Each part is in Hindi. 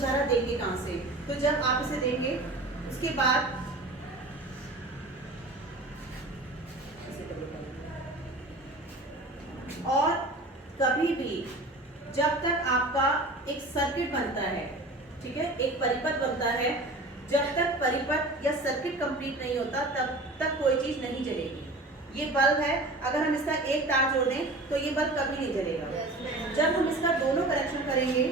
विद्युत धारा देंगे कहाँ से? तो जब आप इसे देंगे उसके बाद और कभी भी जब तक आपका एक सर्किट बनता है, ठीक है, एक परिपथ बनता है, जब तक परिपथ या सर्किट कंप्लीट नहीं होता तब तक कोई चीज नहीं जलेगी। ये बल्ब है, अगर हम इसका एक तार जोड़ दें तो ये बल्ब कभी नहीं जलेगा। जब हम इसका दोनों कनेक्शन करेंगे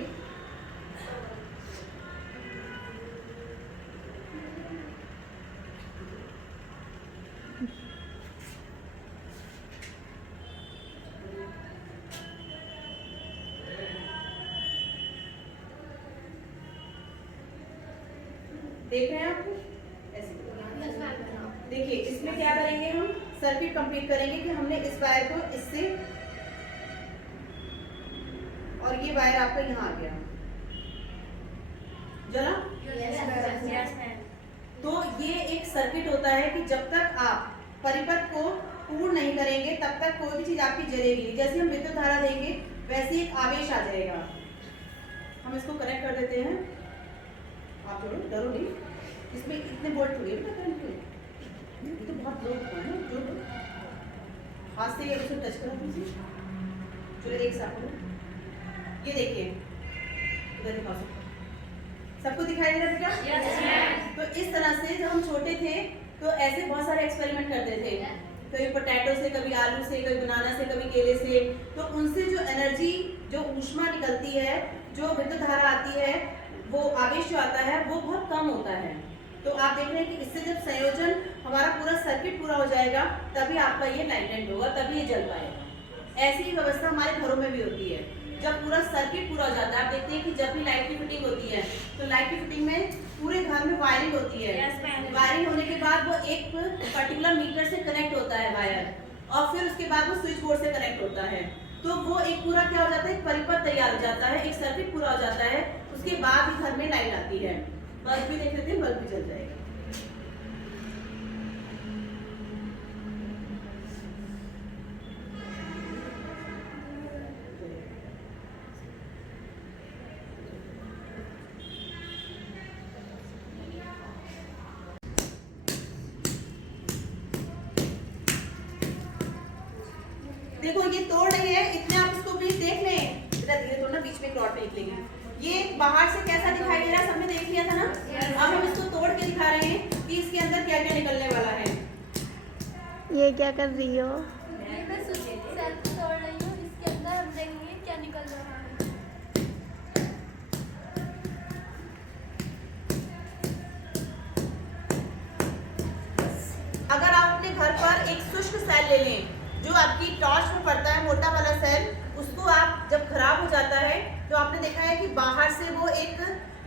देख रहे हैं आप? ऐसे देखिए, इसमें क्या करेंगे, हम सर्किट कंप्लीट करेंगे कि हमने इस वायर को इससे और ये वायर आपका यहाँ आ गया, जला? तो ये एक सर्किट होता है कि जब तक आप परिपथ को पूर्ण नहीं करेंगे तब तक कोई भी चीज आपकी जलेगी। जैसे हम विद्युत धारा देंगे वैसे एक आवेश आ जाएगा। हम इसको कनेक्ट कर देते हैं, आप छोड़ो, डरो नहीं, इसमें इतने वोल्ट हुए ना करंट के, ये तो बहुत लो है ना, जो हाथ से उसे टच करो दीजिए। चलो एक साथ करो, ये देखिए इधर दिखाओ सबको दिखाई दे रहा है बेटा? yes, तो इस तरह से जब हम छोटे थे तो ऐसे बहुत सारे एक्सपेरिमेंट करते थे, कभी पोटैटो से, कभी आलू से, कभी बनाना से, कभी केले से। तो उनसे जो एनर्जी, जो ऊष्मा निकलती है, जो विद्युत धारा आती है, वो आवेश जो आता है वो बहुत कम होता है। तो आप देख रहे हैं कि इससे जब संयोजन हमारा पूरा सर्किट पूरा हो जाएगा तभी आपका ये लाइटेंट होगा, तभी ये जल पाएगा। ऐसी ही व्यवस्था हमारे घरों में भी होती है। जब पूरा सर्किट पूरा हो जाता है, आप देखते हैं कि जब भी लाइट की फिटिंग होती है तो लाइट की फिटिंग में पूरे घर में वायरिंग होती है। वायरिंग होने के बाद वो एक पर्टिकुलर मीटर से कनेक्ट होता है वायर, और फिर उसके बाद वो स्विच बोर्ड से कनेक्ट होता है। तो वो एक पूरा क्या हो जाता है, एक परिपथ तैयार हो जाता है, एक सर्किट पूरा हो जाता है। उसके बाद ही घर में लाइट आती है। बल्ब भी देख लेते हैं, बल्ब भी जल जाएगा। देखो ये तोड़ रही है, इतने आप इसको भी देख लें, धीरे तोड़ना, बीच में क्लॉट पे निकलेगी। ये बाहर से कैसा दिखाई दे रहा है, सबने देख लिया था ना? अब हम इसको तोड़ के दिखा रहे हैं कि इसके अंदर क्या क्या निकलने वाला है। ये क्या कर रही हो? मैं सेल तोड़ रही हूँ, इसके अंदर हम देखेंगे क्या निकल रहा है। अगर आप अपने घर पर एक शुष्क सेल ले लें, जो आपकी टॉर्च में पड़ता है, मोटा वाला सेल, उसको आप जब खराब हो जाता है तो आपने देखा है कि बाहर से वो एक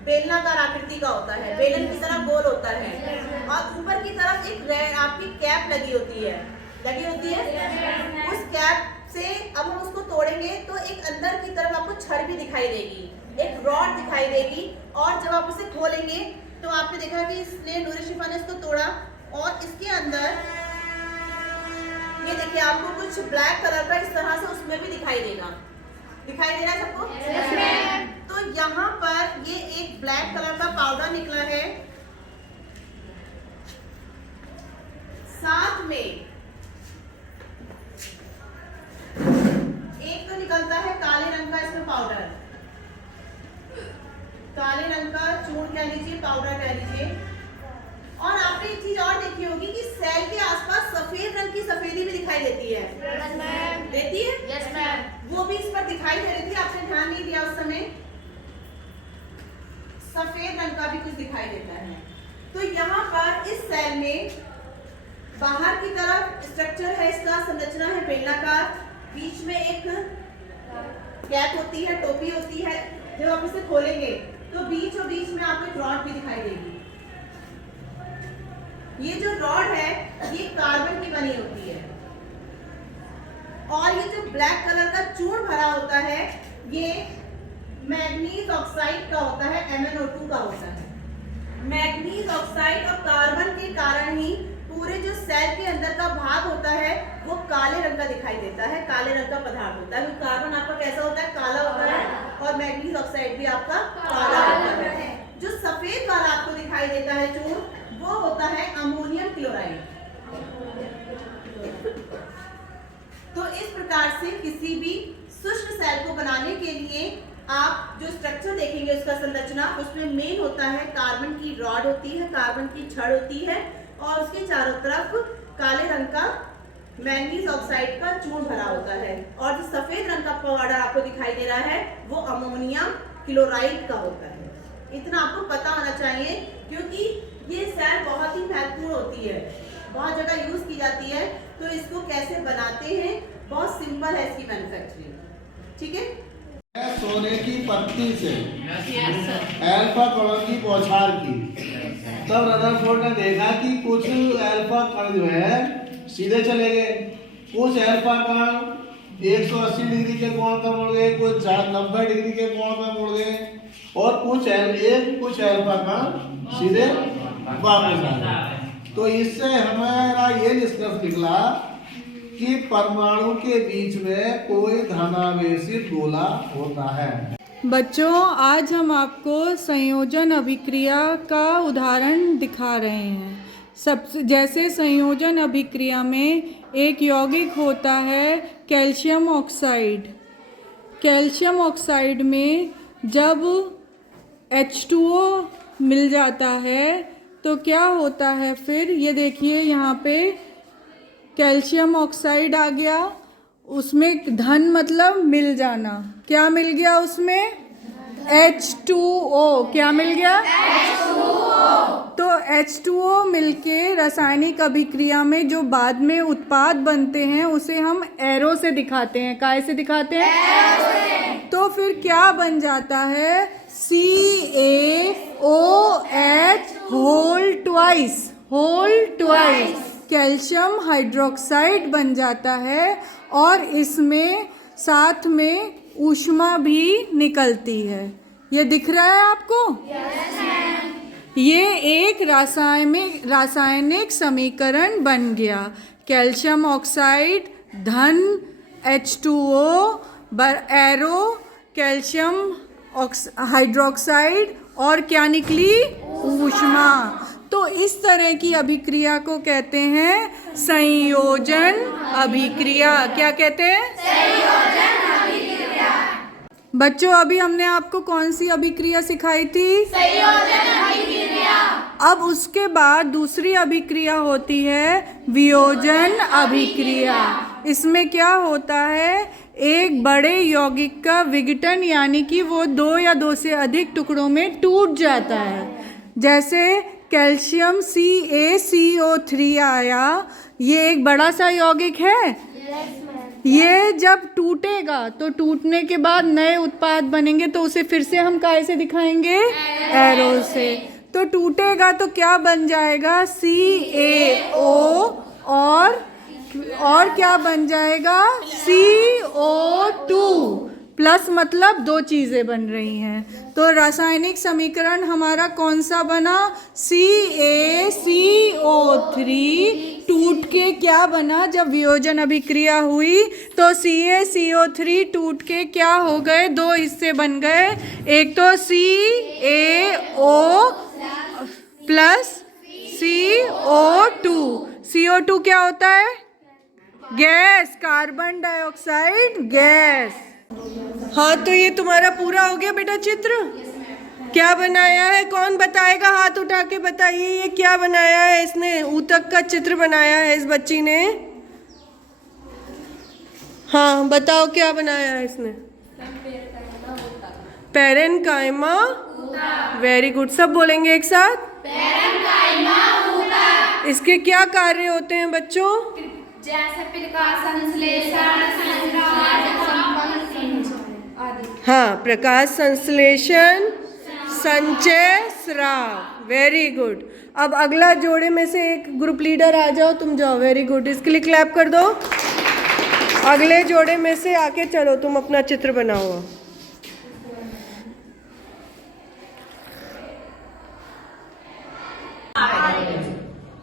बेलनाकार आकृति का होता है, बेलन की तरह गोल होता है, और ऊपर की तरफ एक आपकी कैप लगी होती है। उस कैप से अब हम उसको तोड़ेंगे तो एक अंदर की तरफ आपको छड़ भी दिखाई देगी, एक रॉड दिखाई देगी, और जब आप उसे खोलेंगे तो आपने देखा कि इसने नूरी शिफा ने इसको तोड़ा, और इसके अंदर ये देखिए आपको कुछ ब्लैक कलर का इस तरह से उसमें भी दिखाई देगा। दिखाई दे रहा है सबको? yes, तो यहाँ पर ये एक ब्लैक कलर का पाउडर निकला है, साथ में एक तो निकलता है काले रंग का इसमें पाउडर, काले रंग का चूर्ण कह लीजिए, पाउडर कह लीजिए। और आपने एक चीज और देखी होगी कि सेल के आसपास सफेद रंग की सफेदी भी दिखाई देती है। yes, देती है? yes, ma'am। वो भी इस पर दिखाई दे रही थी, आपने ध्यान नहीं दिया उस समय। सफेद रंग का भी कुछ दिखाई देता है। तो यहाँ पर इस सेल में बाहर की तरफ स्ट्रक्चर है, इसका संरचना है बेलनाकार, बीच में एक कैप होती है, टोपी होती है। जब आप इसे खोलेंगे तो बीचों बीच में आपको एक रॉड भी दिखाई देगी। ये जो रॉड है ये कार्बन की बनी होती है, और ये जो ब्लैक कलर का चूर्ण भरा होता है ये मैग्नीज ऑक्साइड का होता है, MnO2 का होता है। मैग्नीज ऑक्साइड और कार्बन के कारण ही पूरे जो सेल के अंदर का भाग होता है वो काले रंग का दिखाई देता है, काले रंग का पदार्थ होता है। कार्बन आपका कैसा होता है? काला होता है, और मैग्नीज ऑक्साइड भी आपका काला होता है। से किसी भी शुष्क सेल को बनाने के लिए आप जो स्ट्रक्चर देखेंगे उसका संरचना, उसमें मेन होता है कार्बन की रॉड होती है, कार्बन की छड़ होती है और उसके चारों तरफ काले रंग का मैंगनीज ऑक्साइड का चूर्ण भरा होता है और जो सफेद रंग का पाउडर आपको दिखाई दे रहा है वो अमोनियम क्लोराइड का होता है। इतना आपको पता होना चाहिए क्योंकि ये सेल बहुत ही महत्वपूर्ण होती है, बहुत जगह यूज की जाती है। तो इसको कैसे बनाते हैं, बहुत सिंपल है इसकी मैन्युफैक्चरिंग, ठीक है। सोने की पत्ती से अल्फा कणों की बौछार की, तब रदरफोर्ड ने देखा कि कुछ अल्फा कण जो है सीधे चले गए, कुछ अल्फा कण 180 डिग्री के कोण पर मुड़ गए, कुछ 90 डिग्री के कोण पर मुड़ गए और कुछ अल्फा कण सीधे वापस आ गए। तो इससे हमारा ये निष्कर्ष निकला कि परमाणु के बीच में कोई धनावेशित गोला होता है। बच्चों, आज हम आपको संयोजन अभिक्रिया का उदाहरण दिखा रहे हैं। जैसे संयोजन अभिक्रिया में एक यौगिक होता है कैल्शियम ऑक्साइड। कैल्शियम ऑक्साइड में जब H2O मिल जाता है तो क्या होता है, फिर ये देखिए यहाँ पे कैल्शियम ऑक्साइड आ गया, उसमें धन मतलब मिल जाना। क्या मिल गया उसमें? H2O। क्या मिल गया? H2O। तो H2O मिलके रासायनिक अभिक्रिया में जो बाद में उत्पाद बनते हैं उसे हम एरो से दिखाते हैं। काय से दिखाते हैं? एरो से। तो फिर क्या बन जाता है? CaOH whole twice calcium hydroxide बन जाता है और इसमें साथ में ऊष्मा भी निकलती है। ये दिख रहा है आपको? yes, ये एक रासायनिक समीकरण बन गया। कैल्शियम ऑक्साइड धन H2O एरो कैल्शियम हाइड्रोक्साइड और क्या निकली? ऊष्मा। तो इस तरह की अभिक्रिया को कहते हैं संयोजन अभिक्रिया। क्या कहते हैं? संयोजन अभिक्रिया। बच्चों, अभी हमने आपको कौन सी अभिक्रिया सिखाई थी? संयोजन अभिक्रिया। अब उसके बाद दूसरी अभिक्रिया होती है वियोजन अभिक्रिया। इसमें क्या होता है, एक बड़े यौगिक का विघटन, यानी कि वो 2 या 2 से अधिक टुकड़ों में टूट जाता है। जैसे कैल्शियम CaCO3 आया, ये एक बड़ा सा यौगिक है। ये जब टूटेगा तो टूटने के बाद नए उत्पाद बनेंगे, तो उसे फिर से हम काय से दिखाएंगे? एरो से। तो टूटेगा तो क्या बन जाएगा? CaO और क्या बन जाएगा? CO2 प्लस, मतलब 2 चीज़ें बन रही हैं। तो रासायनिक समीकरण हमारा कौन सा बना? CaCO3 टूट के क्या बना? जब वियोजन अभिक्रिया हुई तो CaCO3 टूट के क्या हो गए? 2 हिस्से बन गए। एक तो CaO प्लस CO2। CO2 क्या होता है? Gas, carbon dioxide gas. हाँ, तो ये तुम्हारा पूरा हो गया बेटा चित्र। क्या बनाया है? कौन बताएगा? हाथ उठा के बताइए, ये क्या बनाया है इसने? ऊतक का चित्र बनाया है इस बच्ची ने। हाँ, बताओ क्या बनाया है इसने? पैरेन्काइमा। वेरी गुड, सब बोलेंगे एक साथ। पैरेन्काइमा ऊतक। इसके क्या कार्य होते हैं बच्चों? जैसे प्रकाश संश्लेषण, हाँ, प्रकाश संश्लेषण, संचय, स्राव। Very good. अब अगला जोड़े में से एक ग्रुप लीडर आ जाओ, तुम जाओ। वेरी गुड, इसके लिए क्लैप कर दो। अगले जोड़े में से आके चलो, तुम अपना चित्र बनाओ।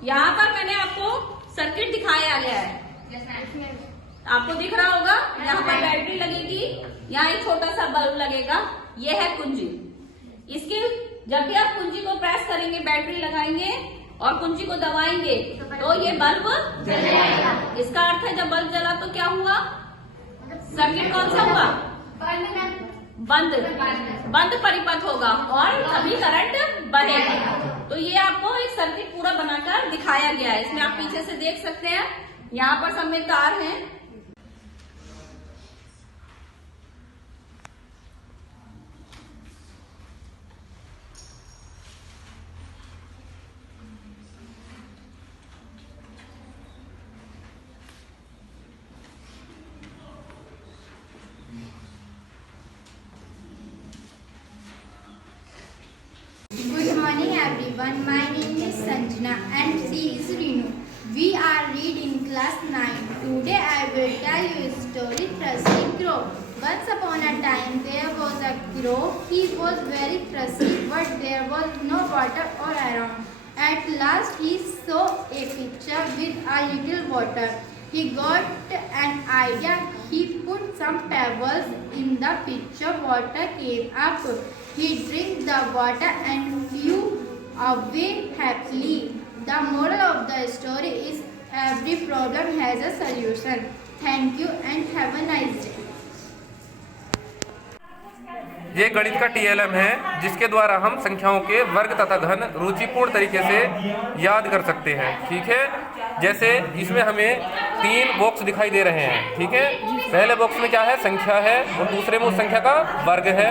यहाँ पर मैंने आपको सर्किट दिखाया गया है, आपको दिख रहा होगा। यहाँ पर बैटरी लगेगी, यहाँ एक छोटा सा बल्ब लगेगा, ये है कुंजी। इसके जब भी आप कुंजी को प्रेस करेंगे, बैटरी लगाएंगे और कुंजी को दबाएंगे तो ये बल्ब जल जाएगा। इसका अर्थ है जब बल्ब जला तो क्या हुआ? सर्किट कौन सा हुआ? बंद परिपथ होगा और तभी करंट बनेगा। तो ये आपको एक सर्किट पूरा बनाकर दिखाया गया है। इसमें आप पीछे से देख सकते हैं, यहाँ पर सब में तार हैं। Good morning everyone. My name is Sanjana and she is Reenu. We are reading class 9. Today I will tell you a story thirsty crow. Once upon a time there was a crow. He was very thirsty but there was no water all around. At last he saw a pitcher with a little water. He got an idea. He put some pebbles in the pitcher. Water came up. He drank the water and flew away happily. The moral of the story is every problem has a solution. Thank you and have a nice day. ये गणित का TLM है जिसके द्वारा हम संख्याओं के वर्ग तथा घन रुचिपूर्ण तरीके से याद कर सकते हैं। ठीक है, जैसे इसमें हमें 3 बॉक्स दिखाई दे रहे हैं। ठीक है, पहले बॉक्स में क्या है? संख्या है, और दूसरे में उस संख्या का वर्ग है,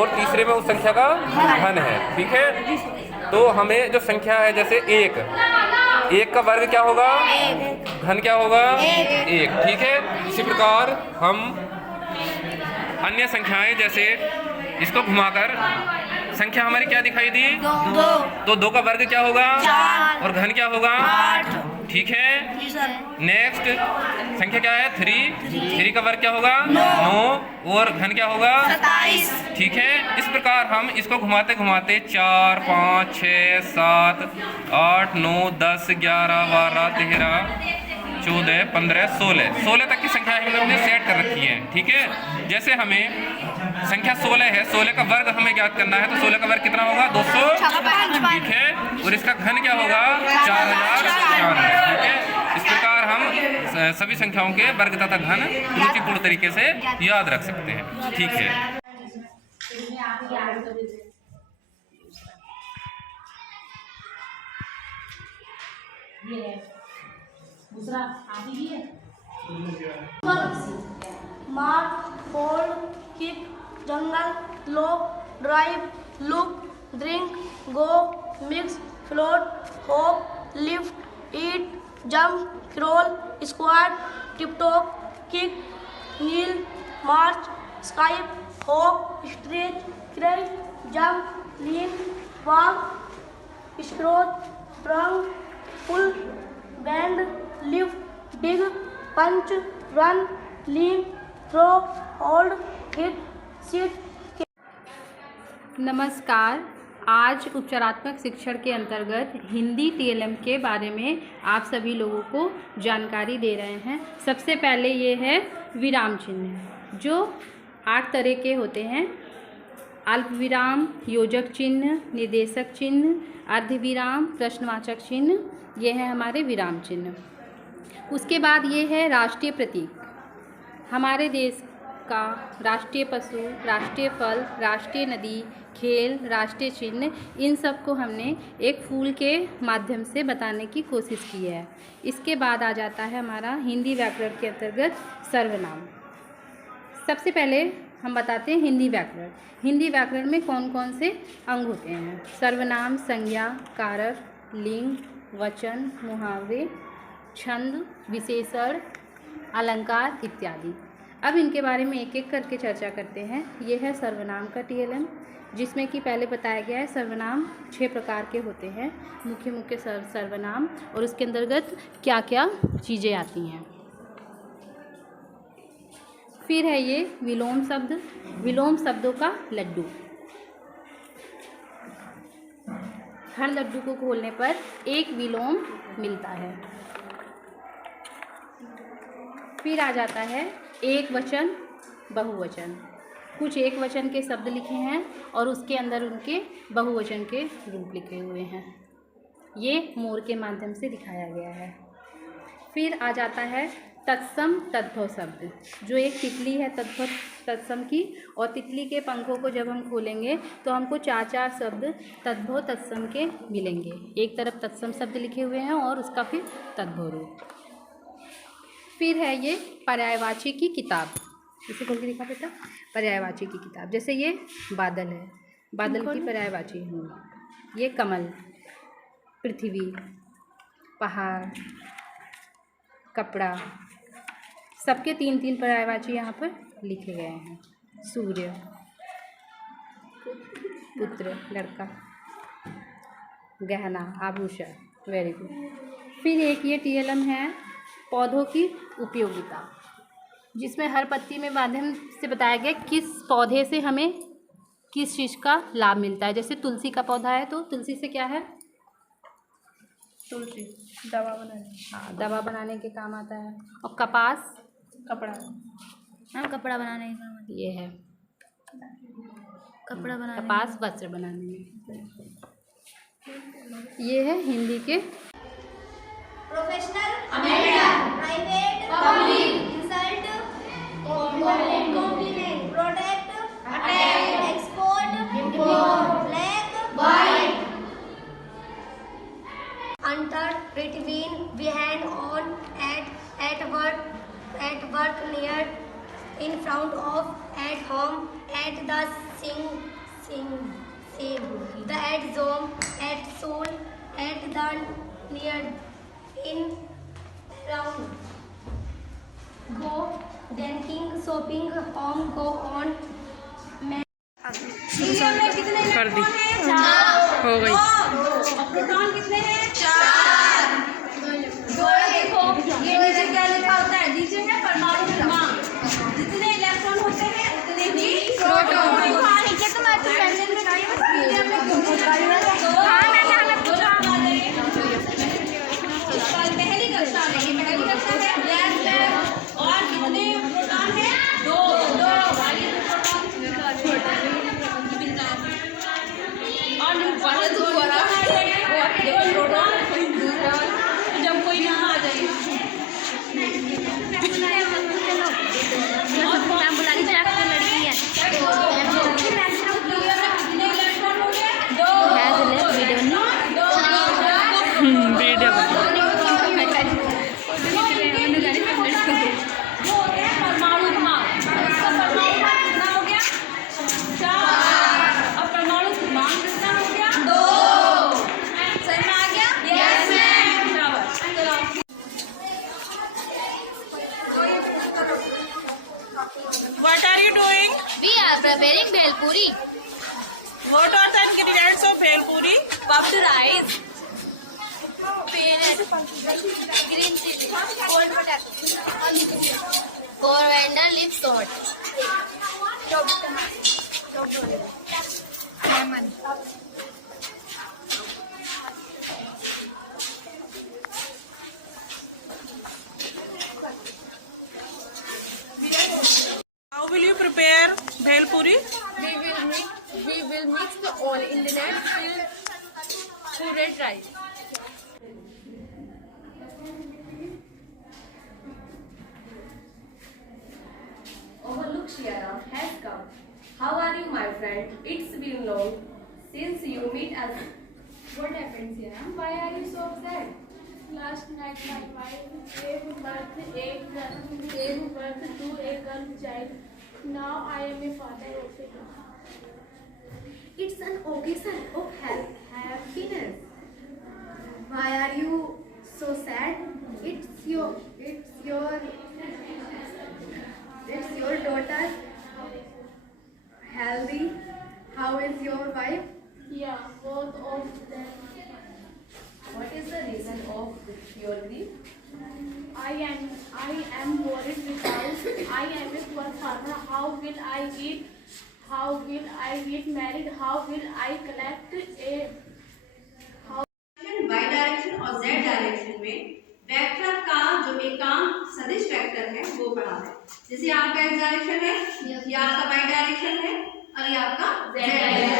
और तीसरे में उस संख्या का घन है। ठीक है, तो हमें जो संख्या है जैसे 1 का वर्ग क्या होगा? घन क्या होगा? 1। ठीक है, इसी प्रकार हम अन्य संख्याएं जैसे इसको घुमाकर संख्या हमारी क्या दिखाई दी? 2। तो 2 का वर्ग क्या होगा? 4। और घन क्या होगा? 8। ठीक है, नेक्स्ट संख्या क्या है? 3 का वर्ग क्या होगा? 9। और घन क्या होगा? 27। ठीक है, इस प्रकार हम इसको घुमाते घुमाते 4, 5, 6, 7, 8, 9, 10, 11, 12, 13, 14, 15, 16 तक की संख्या हमने सेट कर रखी है। ठीक है, जैसे हमें संख्या 16 है, 16 का वर्ग हमें ज्ञात करना है, तो 16 का वर्ग कितना होगा? 256। ठीक है, और इसका घन क्या होगा? 4094। ठीक है, इस प्रकार हम सभी संख्याओं के वर्ग तथा घन रुचिपूर्ण तरीके से याद रख सकते हैं। ठीक है, दूसरा आती भी है। Mark, fold, kick, jungle, lock, drive, look, drink, go, mix, float, hope, lift, eat, jump, crawl, squad, tiptop, kick, kneel, march, Skype, hope, stretch, crash, jump, lean, walk, scorch, sprung, pull, band, lift, dig, punch, run, lean, throw, hold, hit, sit. नमस्कार, आज उपचारात्मक शिक्षण के अंतर्गत हिंदी TLM के बारे में आप सभी लोगों को जानकारी दे रहे हैं। सबसे पहले ये है विराम चिन्ह, जो 8 तरह के होते हैं। अल्प विराम, योजक चिन्ह, निर्देशक चिन्ह, अर्धविराम, प्रश्नवाचक चिन्ह, ये है हमारे विराम चिन्ह। उसके बाद ये है राष्ट्रीय प्रतीक। हमारे देश का राष्ट्रीय पशु, राष्ट्रीय फल, राष्ट्रीय नदी, खेल, राष्ट्रीय चिन्ह, इन सब को हमने एक फूल के माध्यम से बताने की कोशिश की है। इसके बाद आ जाता है हमारा हिंदी व्याकरण के अंतर्गत सर्वनाम। सबसे पहले हम बताते हैं हिंदी व्याकरण। हिंदी व्याकरण में कौन कौन से अंग होते हैं? सर्वनाम, संज्ञा, कारक, लिंग, वचन, मुहावरे, छंद, विशेषण, अलंकार इत्यादि। अब इनके बारे में एक एक करके चर्चा करते हैं। ये है सर्वनाम का TLM, जिसमें कि पहले बताया गया है सर्वनाम 6 प्रकार के होते हैं, मुख्य मुख्य सर्वनाम, और उसके अंतर्गत क्या क्या चीज़ें आती हैं। फिर है ये विलोम शब्द, विलोम शब्दों का लड्डू। हर लड्डू को खोलने पर एक विलोम मिलता है। फिर आ जाता है एक वचन, बहुवचन। कुछ एक वचन के शब्द लिखे हैं और उसके अंदर उनके बहुवचन के रूप लिखे हुए हैं। ये मोर के माध्यम से दिखाया गया है। फिर आ जाता है तत्सम तद्भव शब्द, जो एक तितली है तद्भव तत्सम की, और तितली के पंखों को जब हम खोलेंगे तो हमको 4 शब्द तद्भव तत्सम के मिलेंगे। एक तरफ तत्सम शब्द लिखे हुए हैं और उसका फिर तद्भव रूप। फिर है ये पर्यायवाची की किताब, इसे खोल के दिखा बेटा। पर्यायवाची की किताब, जैसे ये बादल है, बादल की पर्यायवाची है। ये कमल, पृथ्वी, पहाड़, कपड़ा, सबके 3 पर्यायवाची यहाँ पर लिखे गए हैं। सूर्य, पुत्र, लड़का, गहना, आभूषण। Very good. फिर एक ये TLM है पौधों की उपयोगिता, जिसमें हर पत्ती में माध्यम से बताया गया किस पौधे से हमें किस चीज़ का लाभ मिलता है। जैसे तुलसी का पौधा है तो तुलसी से क्या है, तुलसी दवा बनाने, हाँ दवा बनाने के काम आता है। और कपास कपड़ा, हाँ कपड़ा बनाने का ये है कपड़ा बनाने कपास वस्त्र बनाने में। ये है हिंदी के professional, private, public, insult, compliment, protect, attack, export, import, black, white, under, between, behind, on, at work, near, in front of, at home, at the same, the at zone, at soon, at the near, in, around, go, drinking, shopping, home, go on, कर दी, हो गई। प्रोटॉन कितने हैं? 4। दो देखो, ये नीचे क्या लिखा होता है? नीचे है परमाणु क्रमांक। जितने इलेक्ट्रॉन होते हैं उतने ही प्रोटॉन। पहली कक्षा में यस मैम। और कितने प्रोटॉन हैं? 2। जब कोई यहाँ आ जाए परमाणु क्रमांक, इसका परमाणु कितना हो गया? 4। और परमाणु क्रमांक कितना हो गया? 2। सही में आ गया? Yes ma'am. चलो What are you doing? We are preparing bhel puri. What are the ingredients of bhel puri? Puffed rice, peanut, green chili, cold potato, coriander leaf salt, lemon. How will you prepare bhel puri? We will mix the all ingredients till red rice. Overlook Shiara has come. How are you, my friend? It's been long since you meet us. What happened, Shiara? Why are you so sad? Last night my wife gave birth to a girl child. Now I am a father of a girl. It's an occasion of happiness. Why are you so sad? It's your daughter healthy. How is your wife? Yeah, both of them. What is the reason of your grief? I am worried because I am a poor farmer. How will I eat? How will I get married? How will I collect a y direction और z डायरेक्शन में वेक्टर का जो एकांक सदिश वेक्टर है वो पढ़ा है। जैसे आपका x डायरेक्शन है, ये आपका y डायरेक्शन है और ये आपका z डायरेक्शन।